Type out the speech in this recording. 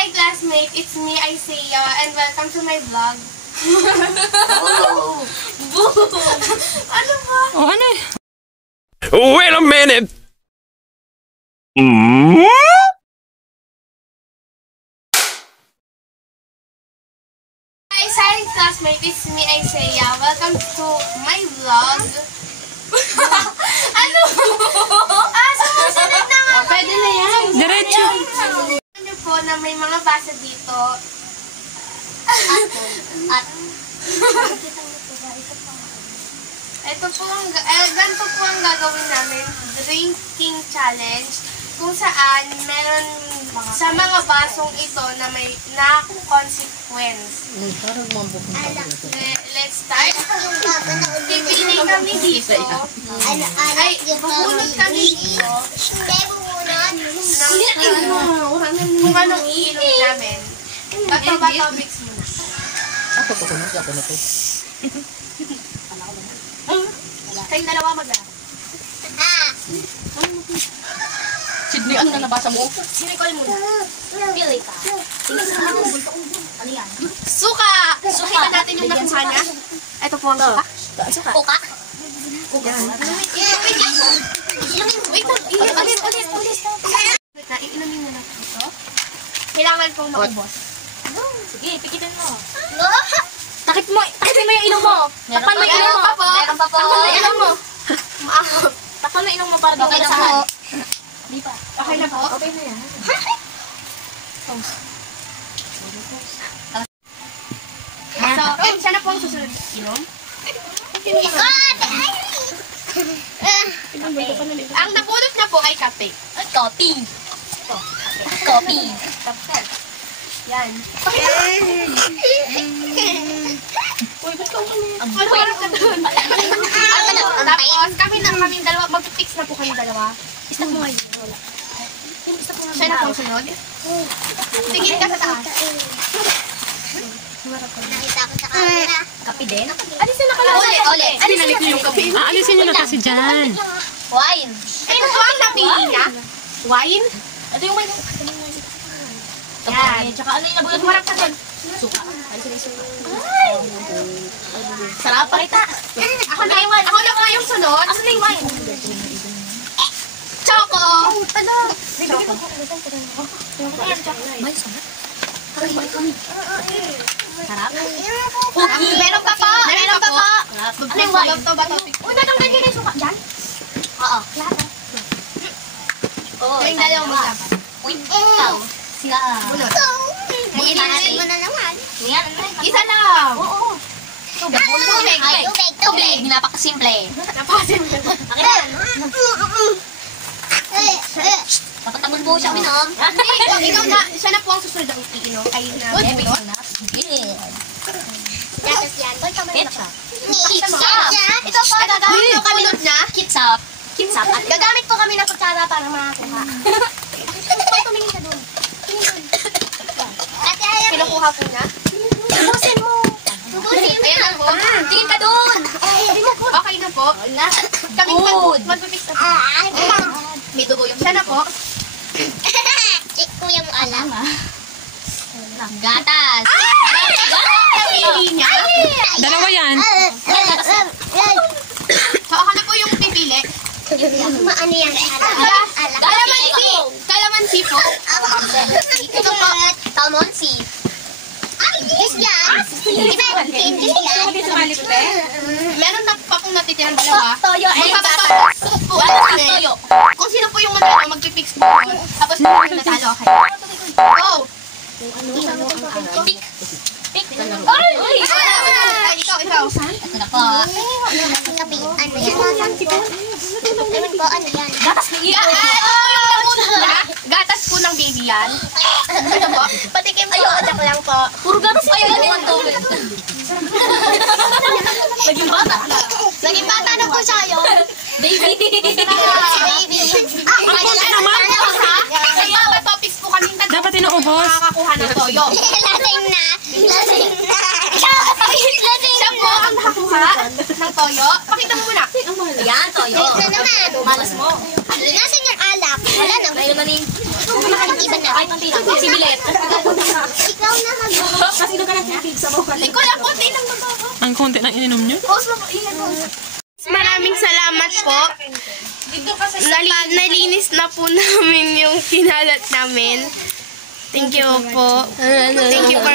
Hi classmate, it's me, Isaiah, and welcome to my vlog. Oh. Ano ba? Oh, ano? Wait a minute! Hi classmate, it's me, Isaiah. Welcome to my vlog. Ano? Sumusunod na nga. Pwede na yan. Diretso. Alam niyo po na may mga basa dito. Ganito po ang gagawin namin, drinking challenge, kung saan meron sa mga basong ito na may consequence. Let's start. Pipili kami dito. Ay, bubunod kami dito. Kung anong iinom namin. Bato-bato mix mo. Ako na to. Kayong dalawa mag-a. Sydney, ano na nabasa mo? Sinicol mo. Pili ka. Ano yan? Suka! Sukita natin yung nakuha niya. Ito po ang suka. Suka. Uka? Wait, ulit. Iinumin mo na ito. Kailangan pong maubos. Sige, pikitin mo. Takip mo yung ilong mo. Takpan mo yung ilong mo. Meron pa po. Takpan mo yung ilong mo. Maakot. Takpan mo yung ilong mo para Okay di na ka po. Di pa. Okay na po? Okay na yan. So, siya na po ang susunod. Inom? Ang napulot na po ay kape. Coffee. Coffee. Yan. Ang Ano oras na doon? Tapos, kaming dalawa, mag-fix na po kami dalawa. Stop mo ngayon. Siya na po ang sunod. Tingin ka sa taas. Nakita ko sa camera. Kape din? Alisin na kayo. Uli. Alisin na yung kape. Aalisin nyo na kasi dyan. Wine. Ito po ang napili niya. Wine. Ito yung wine. Yan. Tsaka ano yung nabulot mo? Humarap ka doon. Suka. Sarap pa kita. Ako na yung sunod. Asan na yung wine? Choco. May sarap. Kami. Sarap. Cookie. Meron pa po. Meron pa po. Ano yung wine? Uy, natanggal niyo na yung suka dyan. Oo. Lahat. Kayong dalawang mag-dapat. Uy, ikaw. Sila. Bunot. Iilasin mo na naman. Yan. Isa lang. Oo. Tubig. Napakasimple. Napakasimple. Akin na. Dapat tamon po siya uminom. Ikaw na, siya na po ang susunod ang iinom. Ay, na. Bunot. Gatas yan. Ketchup. Ito po, gagamit po kami nun na. Ketchup. At Gagamit po kami ng kutsara para makakuha. Tumingin ka doon. Kinukuha po niya. Tubusin mo. Ayan na po. Tingin ka doon. Okay na po. Kami mag-fix na po. May dugo yung Siya na po. kuya mo alam. Gatas. Pili niya. Dalawa yan. So, ako na po yung pipili. Ano yan? Kalamansi. Kalamansi po. Ito po. Talmonsi. Meron na pa pong natitirang dalawa. Toyo. Magpapapapos po. Toyo. Kung sino po yung manalo, mag-fix po. Tapos kung yung natalo, okay. Go! Pick. Ikaw. Ito na po. Ano yan? Gatas ng iyo. Gatas po ng baby yan. Ano po? Patikim po. Adak lang po. Puro gatas pa yun. Naging bata na po siya yun. Baby. Kaya mga topics po kami na Dapat inuubos. nakakakuha ng toyo. Lasing na. Siya po ang nakakuha ng toyo. Pakita mo muna. Ayan, toyo. Malas mo. Nasaan yung alak? Wala na. Ngayon na rin. Iba na. Ay, pantila. Si Bilet. Likol ako, din ang mabaho. Ang konti ng ininom nyo. Maraming salamat po. Nalinis na po namin yung kinalat namin. Thank you po. Thank you for